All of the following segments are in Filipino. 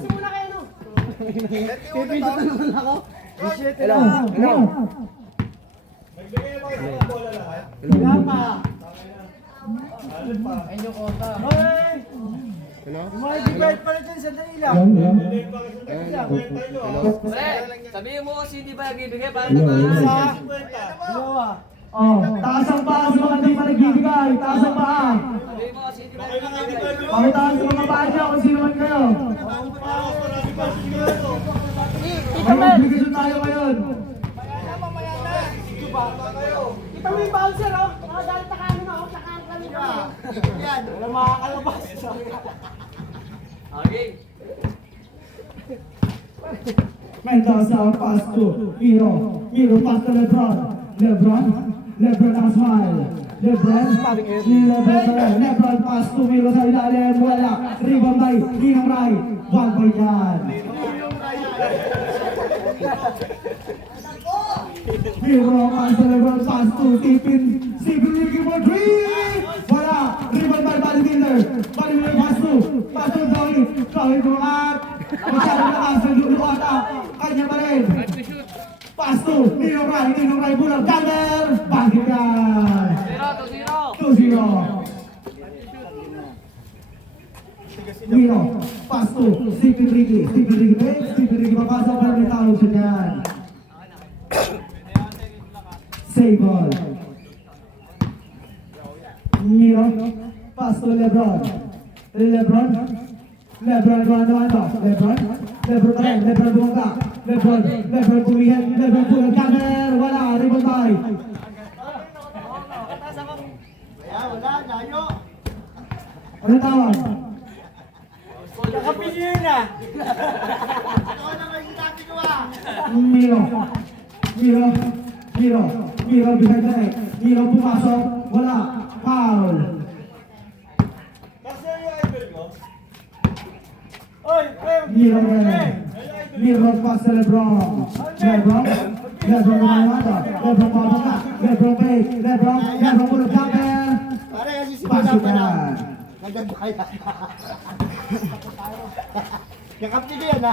Simula kayo, no? Pipindot na naman ako. Hello. Wala pa. Enyo kota. Hoy! Hello? Mga divide pala dyan sa Danila. Pre, sabihin mo kasi hindi ba nagbibigay para naman. Dalawa. Taas ang paa sa mga hindi pa nagbibigay. Taas ang paa. Sabihin mo kasi hindi ba nagbibigay. Pakitaan sa mga paa niya kung sino man kayo. May obligasyon tayo ngayon. Kita mo yung bouncer, oh. Nakagalit na kano na, oh. Nakagalit na. Yan. Wala makakalabas. Okay. Mental sa pass to Miro. Miro pass to Lebron. Lebron nakasmile. Lebron pass to Miro sa ilalim. Wala. Rebound by Ninong Rai. 1 point yan. Miro pass to Lebron pass to Stephen. Stephen looking for 3. Wala. Rebound by Bodybuilder. Bodybuilder pass to Dawid. Dawid bumangat. Masyadong lakas ng luluota. Kanya pa rin. Pass to Ninong Rai bulang. Gander. Bakit yan? 2-0. Miro, pass to Stephen Ricky papasok para may tawag siya dyan. Save ball. Miro, pass to Lebron ano? Lebron pa rin, Lebron bumangka. Lebron pumihan, Lebron pulang camera, wala, rebound by. Wala, layo. Ano tawag? Nakapilin na. Ako na may sinabi ko ah. Miro, behind the net. Miro pumasok, wala, foul. Miro pass to Lebron Mamata, Lebron babaka, Lebron bait, Lebron pulang camera. Pare kasi simula pa na. Naganda kaya. Yakap niyo yan ha.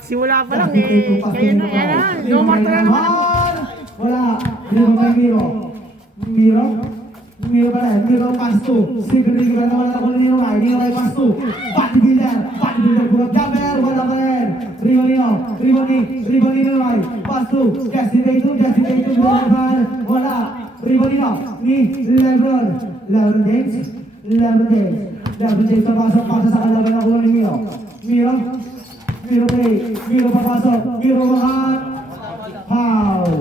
Simula pa lang eh. Kayo na, yan na. Dumart na naman ako. Wala. Miro pa rin. Miro pass to. Sigurado ka naman ako Ninong Rai pass to. Bodybuilder bulat camera. Wala pa rin. Ribon Ninong Rai. Pass to. Justin Tatum. Wala. Ribon ni Lebron James. Lebron James papasok sa kalaban ako ni Miro. Miro papasok. Miro mahat. Foul.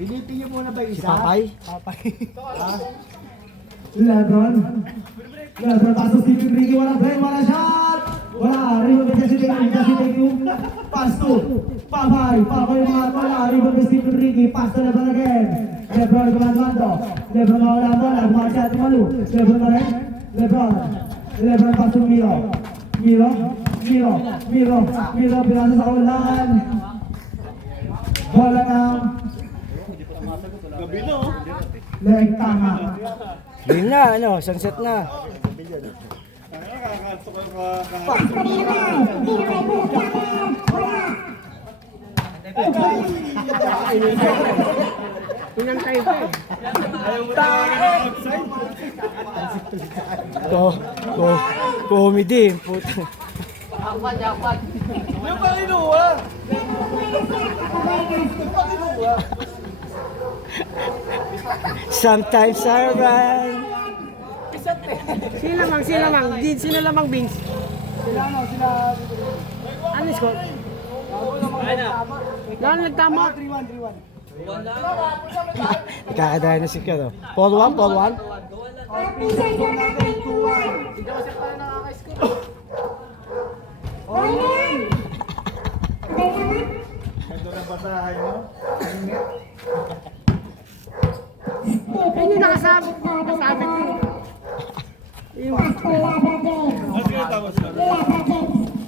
Binitin niyo muna ba isa? Papay. Lebron pasok Stephen Ricky. Wala shot. Wala. Rebound by Justin Tatum. Pass to Papay mga wala. Rebound by Stephen Ricky. Pass to Lebron again. Lebron kumando. Lebron mawala bola. Bumaksa at malu. Lebron pa rin. Lebron pass to Miro. Pinasa sa kawalan. Bola ng leg tama. Yun na, sunset na. Pinantay pa eh. Comedy. Puto. Jackpot. Yung panginuha. Sometimes I run. Sino lamang Vince? Ano score? Lahat nagtama. 3-1. Kakadaya na si Kero. Paul 1. Ayun yung nakasabit ko.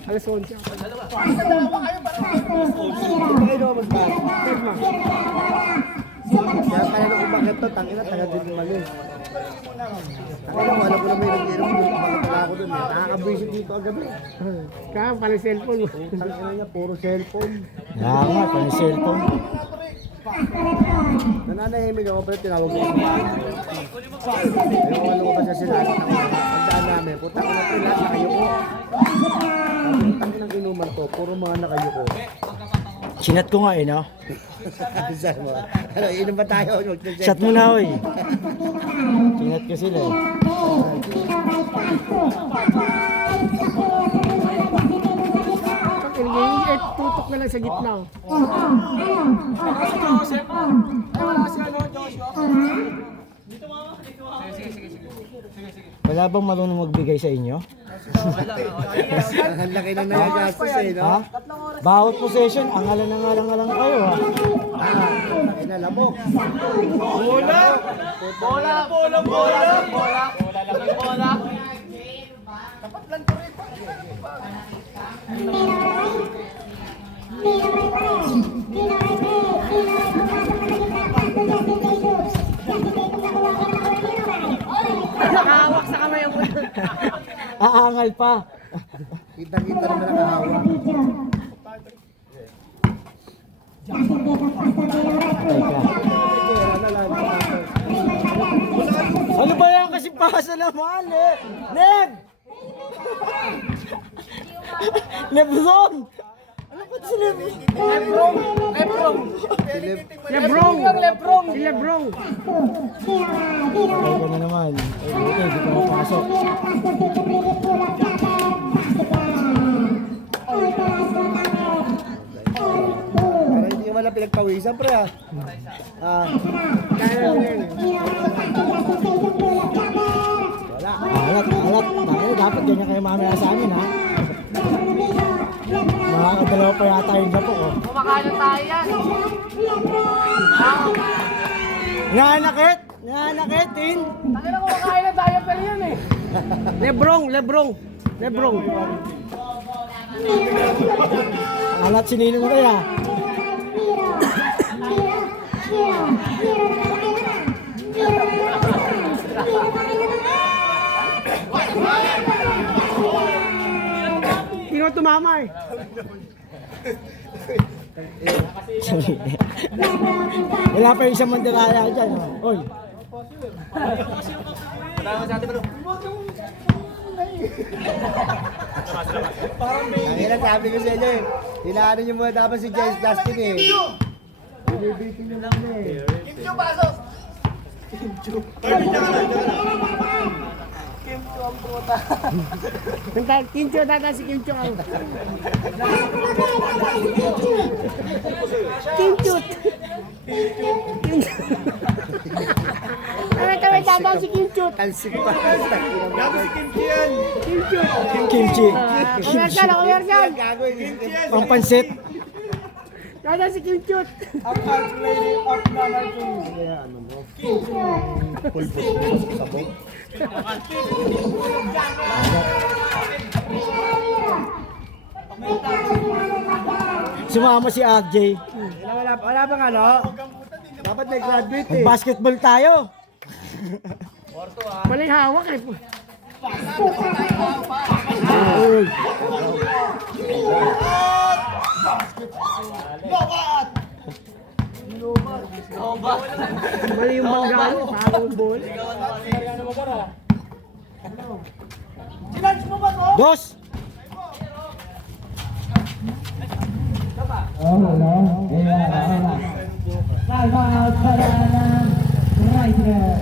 Alas 11. Kaya pala nung umakit to, tangina, taga din naman yun. Alam mo na may nag-inom doon, umakit na ako doon. Nakakabwisit dito ang gabi. Kaya pala cellphone mo. Tangina niya, puro cellphone. Kaya nga, pang cellphone. Nananahimik ako, pero tinawag ko. Pero ano ko pa sa sila, pagdaan namin, puta ko na pila, nakayuko. Putang ng inuman to, puro mga nakayuko. Sinat ko nga eh, no? Saan mo? Ano, inom ba tayo? Shot mo na, oy. Sinat ko sila eh. Ilgay, tutok na lang sa gitna. Oh. Wala bang marunong magbigay sa inyo? Ang laki na nagagastos eh, no? Ha? Bawat possession, ang alang kayo, ha? Inalamok. Bola. Nakahawak sa kamay ang puto. Aangal pa. Kita-kita naman ang kahawa. Ano ba yan kasi pasa naman, eh? Neb! Lebron! Ano ba si Lebron? Lebrong! Si Lebrong! Ay ko na naman. Ay, buti, hindi ko mapasok. Para hindi ka wala pinagpawisan, pre, ah. Kaya nila yun. Alat. Tayo, dapat ganyan kayo mamaya sa amin, ha? Makakadalawa pa yata yung dapo, oh. Kumakain tayo yan. Nanakit, Tin. Tangin na kumakain na tayo pero yan eh. Lebrong! Alat sininong mo kaya. Hindi ko tumama eh. Wala pa yung isang mandiraya dyan, oh. Oy. Ang ina, sabi ko sa inyo eh. Hinaanan niyo muna dapat si James Justin eh. Binibitin niyo lang eh. Kincho tata si Kincho ang. Kinchut! Kami tata si Kinchut! Talsik pa. Kimchi. Komersyal! Gago eh. Pampansit. Tata si Kinchut! Pulpos mo sa sabog. Sumama si RJ. Wala bang ano? Dapat may graduate eh. Basketball tayo. Maling hawak eh. Uy. Mali yung manggalo, parang ball. Dos. Wala. Salva para ng Rider.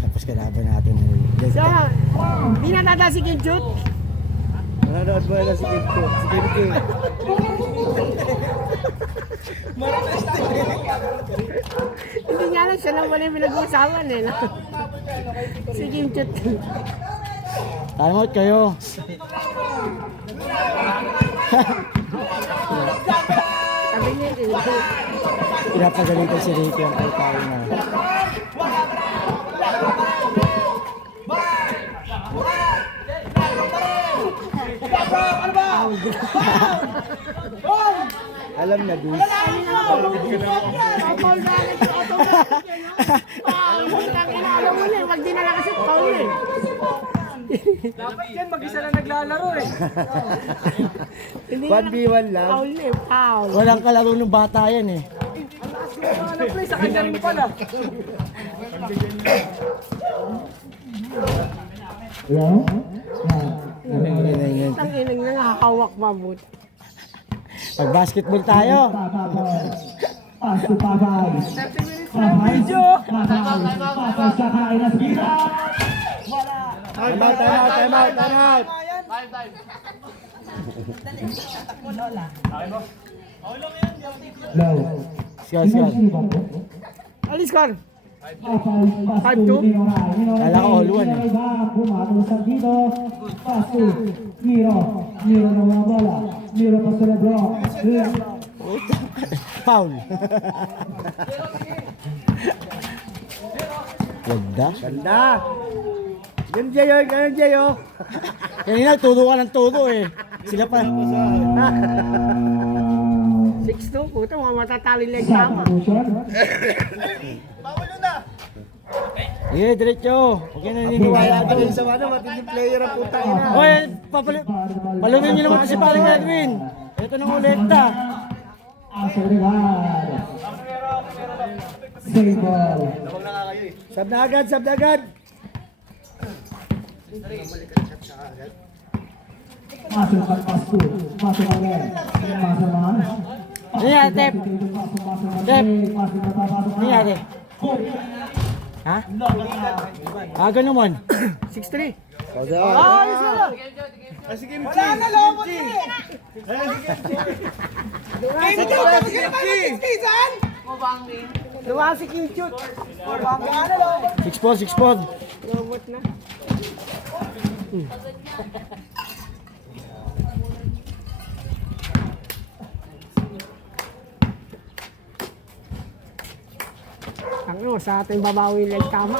Tapos kalaban natin. Sa, di na tata si Kinchut? Nanonood mo na si Kim King. Si Kim King. Hindi nga lang, siya lang wala yung pinag-uusapan eh. Si Kinchut. Time out kayo. Sabi niya, Pinapagalitan si Ricky ang pagkain na. alam na, dude. Paul na agad sa automatic yan, ha? Putang ina, alam mo na, wag din na lang kasi Paul eh. Dapat yan, mag-isa lang naglalaro eh. Hindi 1v1 lang. Paul eh, Paul. Walang kalaro ng bata yan eh. Ano play, sa kanya rin pala. Hello? Ang inang nakakawak mabut. Pag basketball tayo. Pass to Papay. 30 minutes Papay. lang video. Papay sa kainas. Time out. Low. Score. Alis ka. 5-2. Kala ko all one eh. Pumatulog dito. Pass to Miro. Miro na mga bola. Miro pa sa Lebron. Foul. Ganda. Ganda. Ganun, Jayo. Kanina, tudo ka ng tudo eh. Sila pa. 6-2, puto, mga matatali lang tama. Sige, diretso. Huwag ka naniniwala Kaya doon. sa ano, matinding player ang puta ina. Oy, palumin niyo naman ito si Paring Edwin. Ito nang ulikta. Save ball. Sab na agad. Masuk ke pass to. Masuk again. Masuk mana? Ini ya, Tep. Tep. Ini ya, Tep. Ha? Aga naman. 6-3. Luwa si Kinchut. 6-4. Robot na. Ano, sa ating babawi lang tama.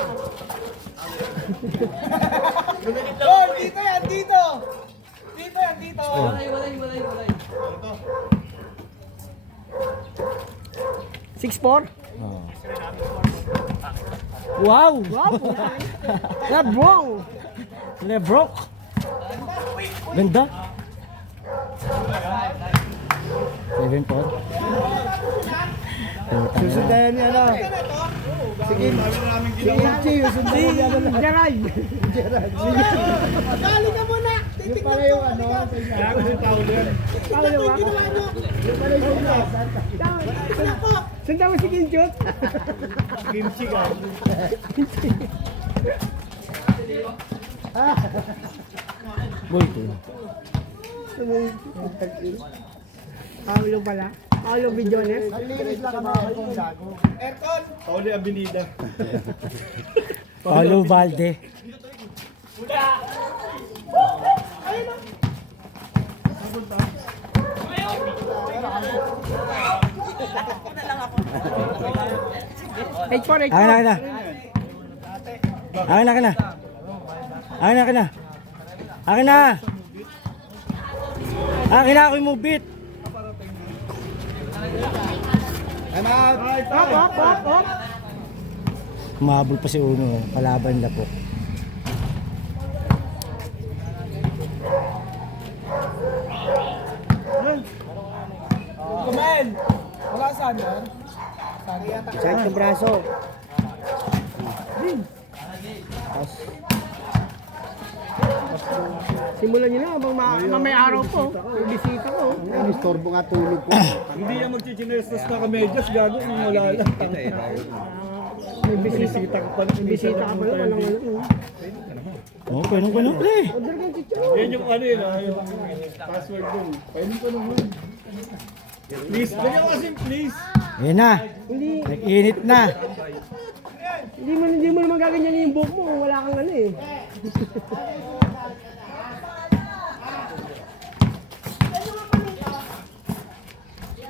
Walay. 6-4. Wow! Wow, puta. Lebron. Lebrock. Ganda. 7-4. Susundan niya ano. Sige, susundan niya ano. Gerard. Yung pala yung ano. Paolo ba? Sundan mo si Kinchut. Kimchi ka. Boy, ito. Paolo pala. Paolo Villones. Linis lang ang mga kung gago. Paulo Valde. Eight four. Akin na. Akin na ako yung move beat. Time out. Op. Mahabol pa si Uno. Kalaban na po. Side yung braso. Simulan nyo na habang may araw po. May bisita ko. Ay, disturbo nga tulog ko. Hindi yan magchichinestas na kamedyas, gago, yung wala lang. May bisita ka pa. May bisita ka pa. Walang ano. Oh, ganun, pre. Order kang chicho. Yan yung ano yun, yung password doon. Pwede ko naman. Please, lagyan ko kasi please. Ayan na. Hindi. Nag-init na. Hindi mo naman gaganyan yung buhok mo. Wala kang ano eh.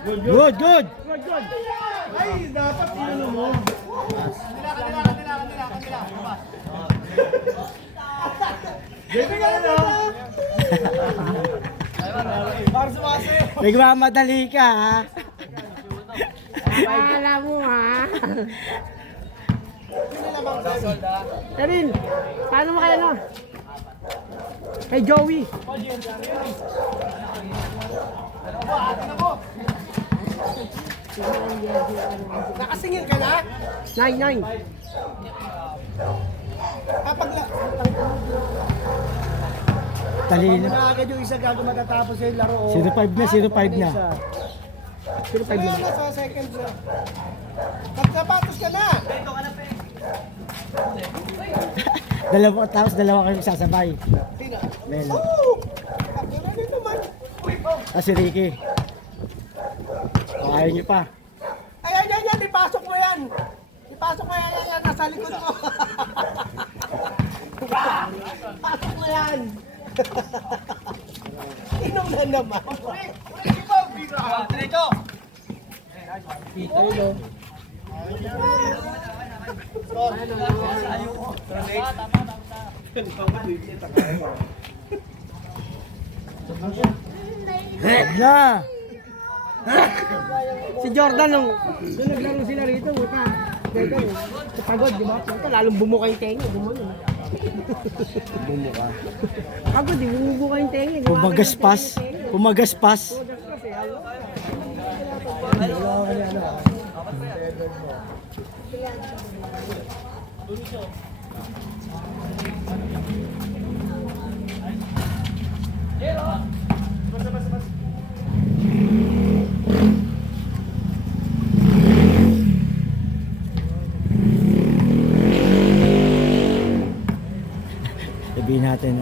Good. Ay, dapat inano mo. Baby ka na. Nagmamadali ka, ha? Paala mo ha. Sold ah. Erin, paano mo kaya no? Kay Joey. Nakasingil ka na? 9-9. Kapag Talino. na agad yung isa gago matatapos yung laro. 0-5 na, 0-5 na. Pero 5 Kaya na. na sa second shot. Pagkapatos ka na! Dalawa, tapos dalawa kayo sasabay. Tina. Melo. Oo! Pagkala nito man. Ah, si Ricky. Ayaw niyo pa. Ayan, ipasok mo yan. Ipasok mo yan, nasa likod mo. Pasok mo yan. Inom na naman. Diretso. Na! Si Jordan nung naglaro sila rito, buka. Jordan, pagod, di ba? Buka, lalong bumuka yung tenga, gumulo. Bumuka. Pagod, di bumubuka yung tenga. Pumagaspas. Pumagaspas. Sabihin natin.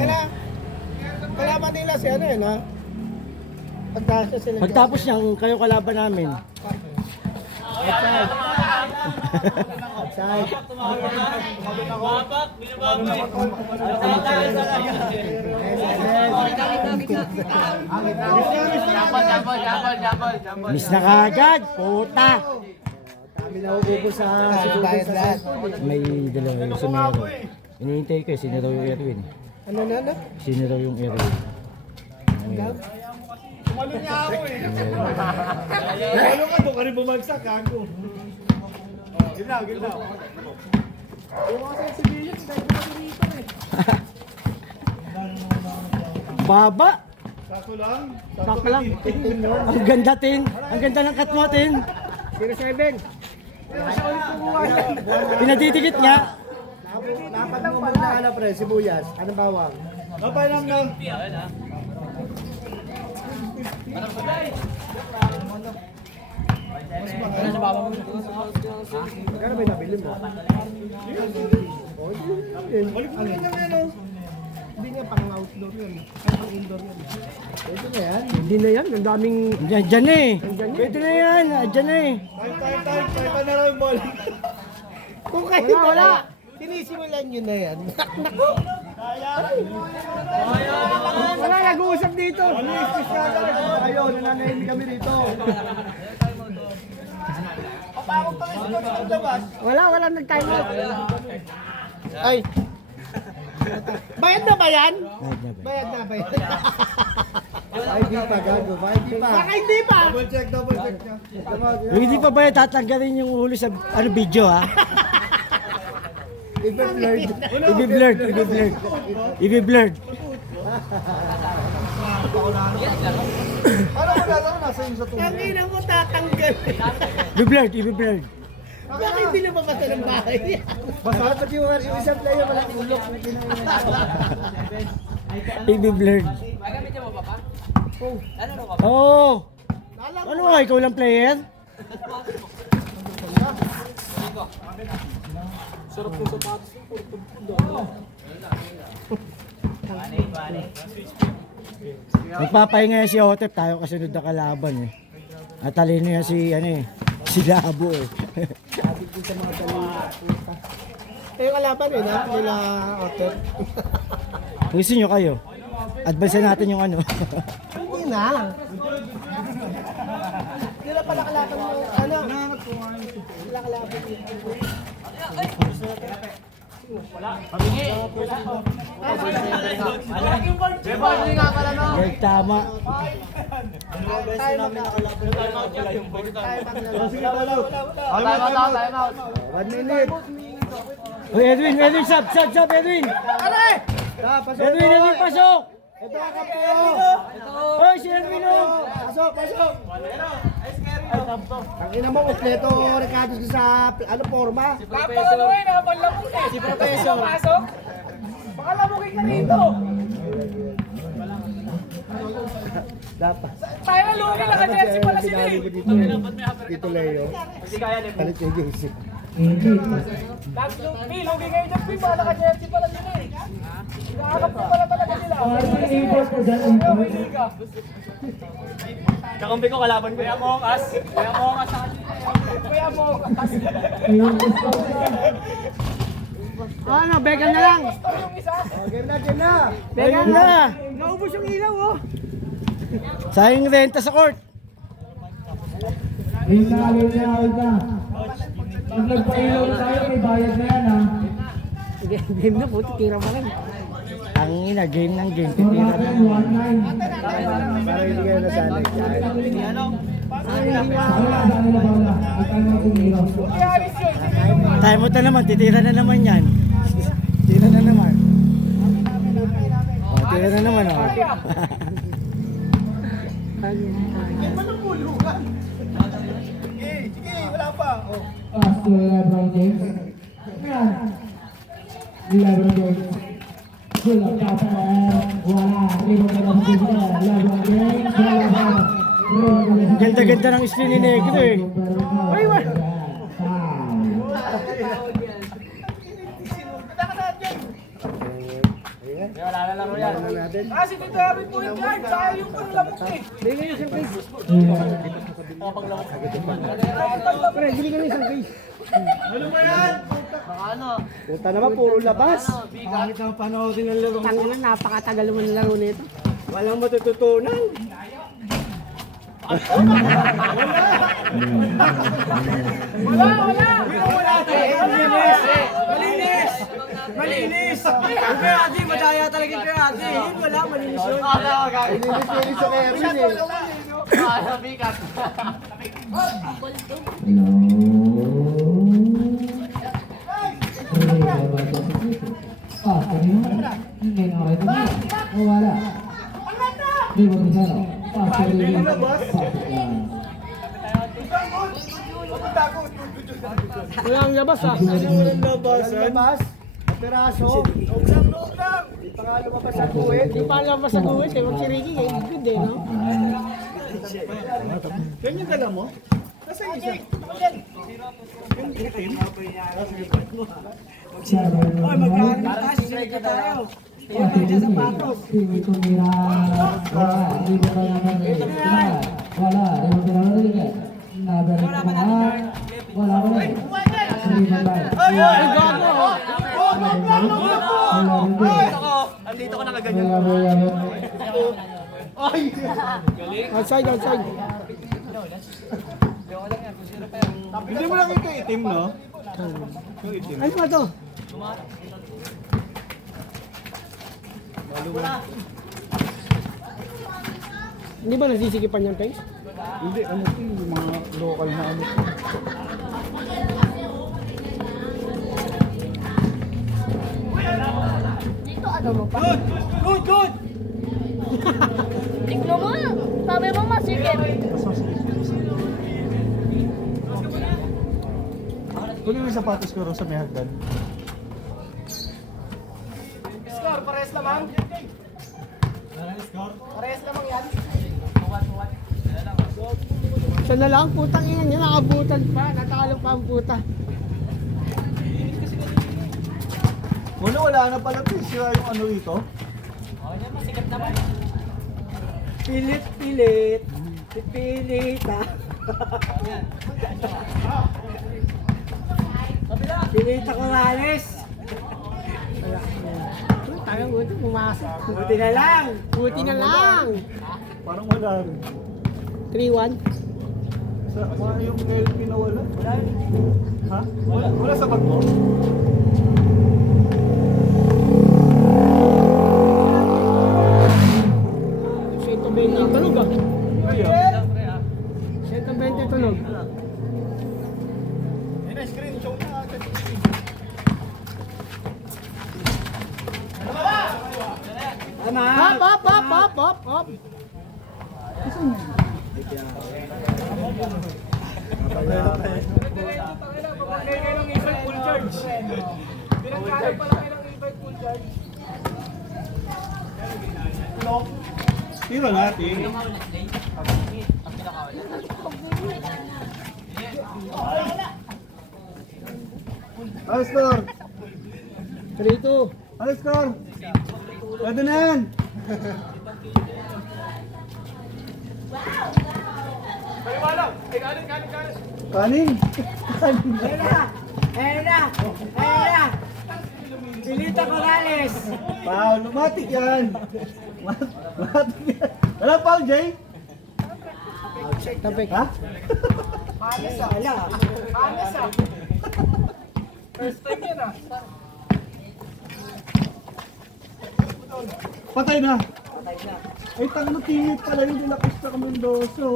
Kalaban nila si ano yun, ha? Pagtapos sila. Pagtapos niyan, kayo kalaban namin. Outside. Miss na kagad. Puta. Kami na ubo sa bayad lahat. May dalawa yung sumero. Iniintay ko eh, sino daw yung Erwin. Ano na? Sino daw yung Erwin. Umalo niya ako eh. Umalo ka, doon ka rin bumagsak, gago. Gila. Baba. Sako lang. Sakto lang. Ang ganda tin. Ang ganda ng cut mo tin. 07. Pinatitikit nga. Dapat mo muna ano pre, sibuyas. Anong bawang? Kapay lang lang. Magkano ba yung nabili mo? Balik mo lang yan oh. Hindi niya pang outdoor yun. Pang indoor yun. Ito na yan. Hindi na yan, ang daming... Diyan eh. Pwede na yan. Diyan eh. Tayo pa na lang yung ball. Kung kayo Wala. sinisimulan nyo na yan. Wala, nag-uusap dito. Kayo, nananahimik kami rito. Papakot pa rin sa labas. Wala nag-time out. Ay. Bayad na ba yan? Bayad na ba? Bayad na. Ay, di pa gago. Bayad di pa. Baka hindi pa. Double check niya. Yung hindi pa ba yan tatanggalin yung huli sa ano video ha? Ibe-blurred. Ibi-blurred. Ano ko na lang nasa yung sa tuloy? Ang ina mo tatanggal. Ibi-blurred. Bakit hindi lumabas ng bahay? Basta pati yung isang player walang ulok. Ibi-blurred. Gagamitin mo ba pa? Ano ka ba? Oo. Ano nga, ikaw lang player? Nagpapahinga yan si Otep, tayo kasunod na kalaban eh. At talino yan si, si Labo eh. Eh, kalaban eh, na? Nila Otter. Gusto nyo kayo? Advance natin yung ano. Hindi na. Hindi na pala kalaban mo. Ano? Wala kalaban. Break tama. Time out. 1 minute. Uy, Edwin, sub, Edwin. Edwin, pasok. Ito ang kapeo. Uy, si Edwin, oh. Pasok. Ang ina mo, kompleto Ricardo sa ano forma. Si Professor. Dapat. Tayo na lugi, naka-jersey pala sila eh. Dito Leo. Kalit yung jersey. Lugi kayo dyan, Pim. Naka-jersey pala sila eh. Nakahanap ko pala talaga sila. import for that import. Kakampi ko kalaban ko. Kuya Mongas. Ano, begal na lang. Game na. Begal na. Naubos yung ilaw, oh. Sayang renta sa court. Wait na. Pag nagpailaw na tayo, may bayad na yan ha. Game na po, tira pa rin. Ang ina, game ng game. Score Titira natin, na. 1-9. Para hindi kayo nasanay. Bawla. At ano itong ilaw. Time out na naman, titira na naman yan. Tira na naman. Oh, tira na naman, oh. Pass to LeBron James. Ayan. LeBron James. Pull up top and wala. Rebound na lang dito. LeBron James. Wala. Ganda-ganda ng screen ni Negro, eh. Uy, wala. Wala na lang yan. Natin. Kasi dito namin point guard. Saka yung panlamok eh. Pre, bili ka na isang case. Puta naman, puro labas. Bakit ang panoodin ng laro? Tangina, napakatagal mo ng laro nito. Walang matututunan. Malinis! Ang Pirati, madaya talaga yung Pirati. Yun, wala, malinis yun. Linis sa Kevin eh. Ah, kanina. Ngayon ako ito na. Wala. Rebound na lang. Pass to Rebound. Wala ang labas, ah. Labas. Peraso. Loob lang. Di pa nga lumabas ang kuwet. Hindi pa alam sa guwit, eh. Wag si Ricky, eh. Good, eh, no? Yan yung dala mo? Nasaan isa? Oy, magkano na tayo? Sige tayo. Ayun pa dyan sa patos. Hindi tumira. Wala. Hindi ba kaya naman? Wala. Hindi ba kaya naman? Nabalik ko na. Wala ko na. Hindi ba kaya? Ay, gago, oh. Andito ko nakaganyan. Outside. Hindi mo lang ito itim, no? Ano ba to? Hindi ba nasisikipan yung face? Hindi, ano ito yung mga local na ano. Dito ano mo pa? Good! Tignan mo! Sabi mo masikip. Kunin mo yung sapatos ko rin sa may hagdan. Score, pares lamang. Pares lamang yan. Siya na lang, putang ina niya, nakabutan pa, natalo pa ang puta. Wala na pala ito. Sira yung ano ito. Pilit, pilit, ha? Pilit ako, Rales. Tagang buti, pumasok. Buti na lang. Parang wala rin. 3-1. Sa yung LP na wala? Ha? Wala sa bag mo? Hop, hop, hop, hop, hop, hop. Kayo ng e-bike full charge. Pinagkalan pala kayo ng e-bike full charge. Tiro natin. Ano score? 3-2. Ano score? Pwede na yan. Kanin. Ayun na. Pilita Corrales. Wow, lumatik yan. Lumatik yan. Wala foul, Jay? Tapik. Ha? Panis ah. Panis ah. First time yan ah. Patay na. Ay, tangno tingit pala yung nilakos sa Kamundoso.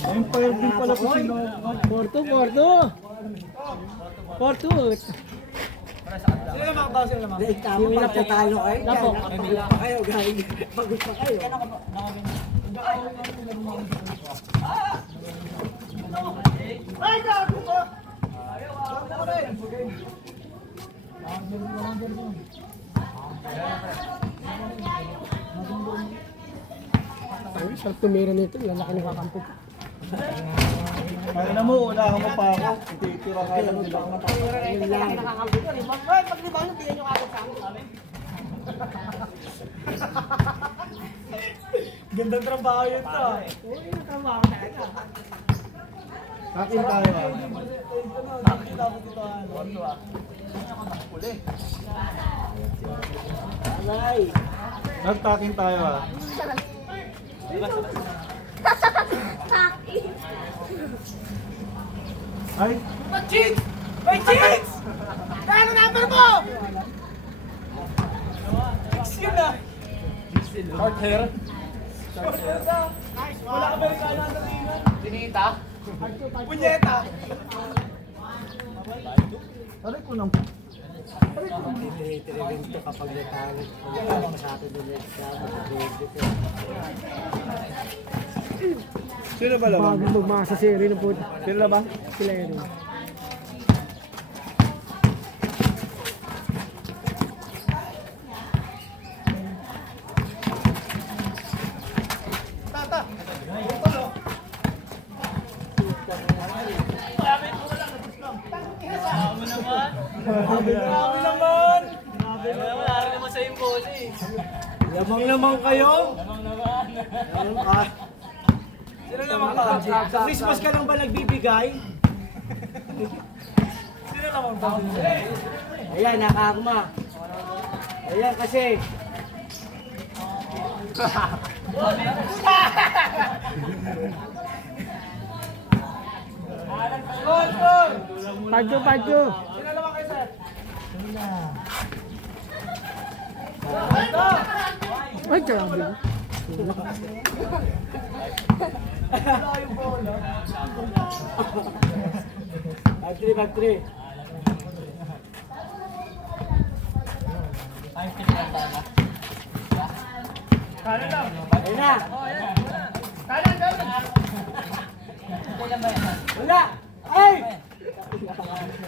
Ayun pa yun din pala ko sino. 4-2. Sino naman ba? Sino naman? Tama magtatalo kayo. Pagod pa kayo, guys. Pagod pa kayo. Ay, sarap tumira nito. Lalaki ng kakampi ko. Kaya na mo, unahan mo pa ako. Titira ka lang nila. Lalaki ng kakampi ko. Ay, pag libang yung tingnan nyo kagad sa akin. Gandang trabaho yun to. Uy, natrabaho talaga. Kakin tayo ah. Alay. Nagtakin tayo ah. Ay, Chicks! May chicks! Kano number mo? Chicks yun ah. Short hair. Wala ka ba rin kala ng ringan? Dinita? Punyeta! taray ko lang. Kapag natalo, sa atin ulit sa Sino ba laman? bago magmasa si Erin po. Sino ba? Sila Erin. Grabe naman! Wala rin naman sa yung bola eh. Lamang naman kayo. Sino naman ka? Christmas ka lang ba nagbibigay? Sino naman ba? Ayan, nakakma. Ayan kasi. Gol! Gol! Padyo. Sino naman kayo sir? Ay, grabe. Bag 3. Kano lang? Ayun na. Kanan, kanan! Wala. Ay!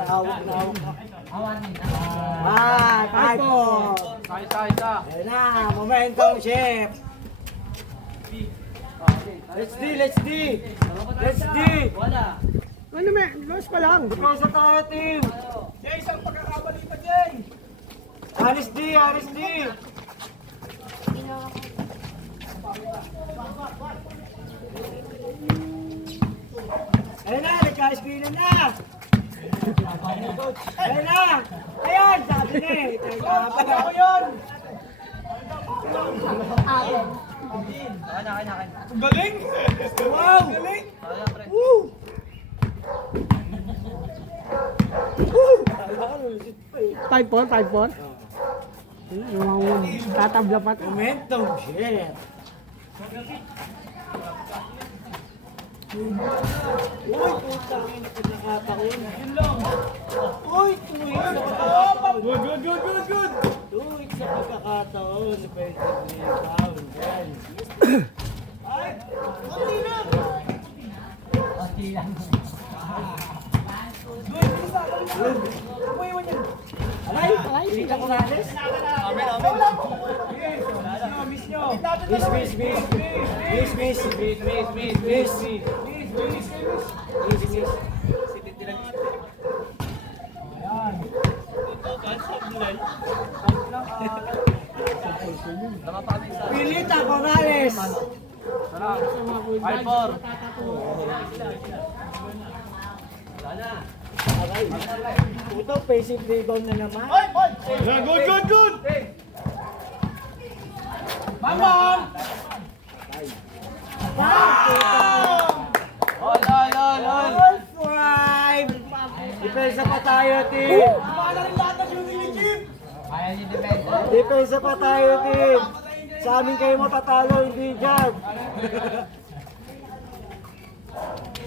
Tawag. Tayo. Isa. Ayun na, momentum shift. Let's D. Wala. Ano may, loss pa lang. Depensa tayo, team. Jay, isang pagkakabalita, Jay! Aris D. Ayun na, nagka-spin na. Ayun na. Ayun, sabi na eh. Ano ko yun? Ang galing! Wow! Galing! Woo! Five four. Tatabla pa. Momentum shift. Uy, putang ina, pinakataon. Yun lang. Uy, 2 weeks sa pagkakataon. Good! 2 weeks sa pagkakataon. Pilita Corrales. Puto, passive rebound na naman. Yeah, good, good, good! All five. Depensa pa tayo, team. Depensa pa tayo, team. Sa amin kayo matatalo, hindi dyan.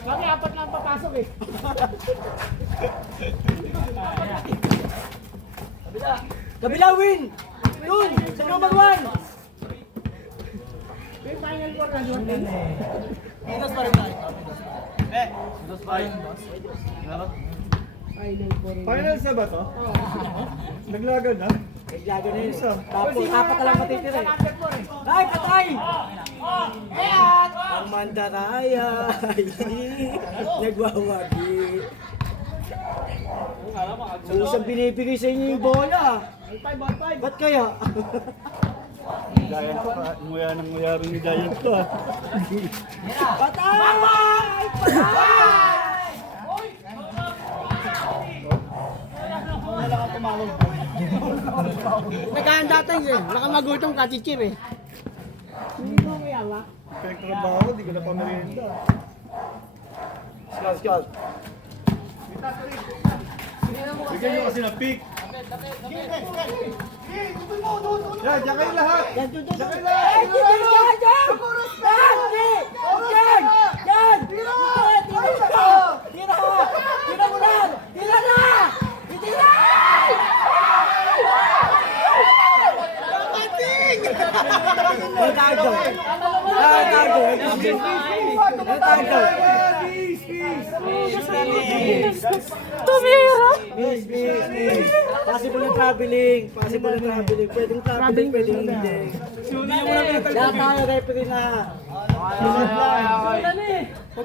Kami apat lang papasok eh. Kabila win! Yun! Sa number 1! May final four na yun. Minus pa rin tayo. Finals na ba to? Naglagan na? Naglago na yun. Tapos apat na lang matitira eh. Ay, patay! Ang mandaraya ay nagwawagi. So, isang binibigay sa inyo yung bola. Ba't kaya? Giant ko, nguya ng nguya rin ni Giant ko. Patay! Patay! Nagahanda tayo eh. Nakamagutom ka, chichir eh. Hindi mo mayawa. Pinagtrabaho, di ko na pamerienda. Scout. Bigyan nyo kasi ng pick. Yan, diyan kayo lahat. Yan, dun. Yan! Tira mo lang! Tira na! Tira! Tumira! Possible na traveling. Pwedeng traveling, pwedeng hindi. Lahat tayo referee na.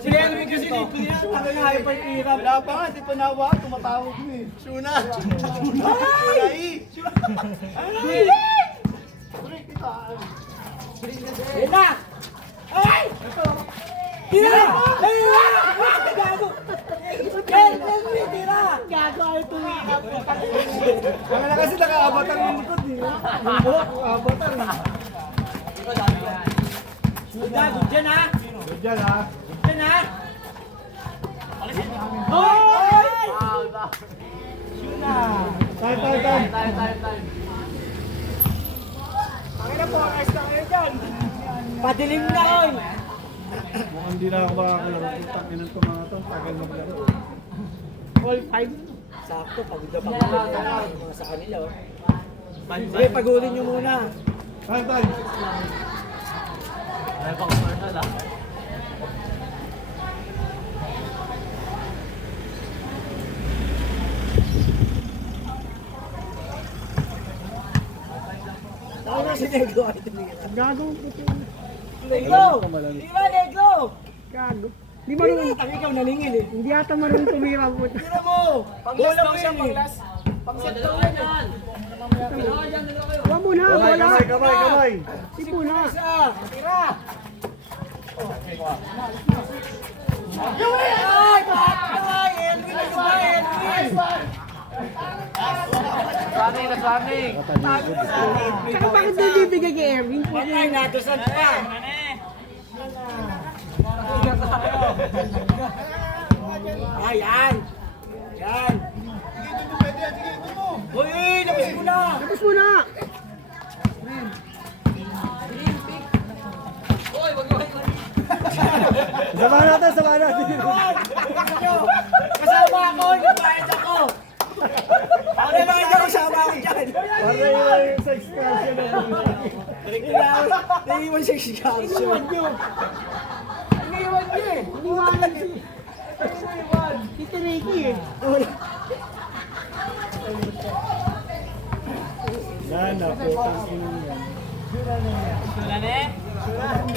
Sige, ano yung kasi dito niya? Ano na ayaw pa hirap? Wala pa nga, di pa nawa. Tumatawag mo eh. Shuna! Yan na! Ay! Tira! Tira! Gago! Tira! Gago ay tumikap. Ang na kasi nakaabot ang likod eh. Ang buhok, abot ang. Gago, dyan ha! Good yan ha. Dyan ha! Hoy! Time. Padilim na oy! Mukhang hindi na ako makakalaro. Putang inang to mga to. Tagal maglaro. All five. Sakto, pagod na mga sa kanila oh. Sige, pagulin nyo muna. Time. Ako na si Negro. Gagong puto. Negro! Tira, Negro! Gago. Di marunong. Tangin ikaw nalingin eh. Hindi ata marunong tumira po. Tira mo! Bola mo yan eh. Huwag mo na, bola. Kamay. Sipo na. Isa! Tira! Ay! Patay! Elwin na ba? Elwin! Tsaka bakit nabibigay kay Erwin? Patay! Nadusan pa! Ay, yan! Yan! Uy! Labas mo na! Tapos mo na. Sama natin. Kasama ako! Nagbayad ako! Nagbayad ako! Sama ako dyan! Para yung sa excursion na Naiiwan siya si Garcio. Iniwan niya eh. Iniwanan siya. Tito Ricky eh. Yan na po.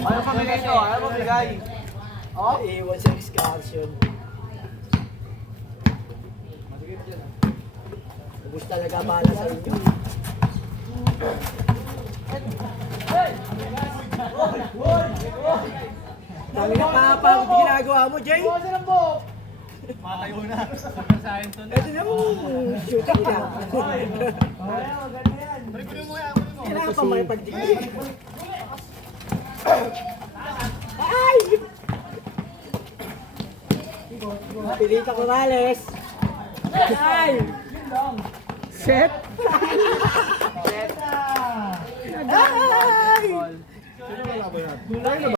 Ano pa bigay to? Ano pa bigay? Naiiwan siya si Garcio. Ubus talaga bala sa inyo. Dami na kapapagod yung ginagawa mo, Jay. Matayo na. Ito na mo, shooting na. Kailangan pa may pagdikit. Ay! Pilita Corrales. Ay! Set.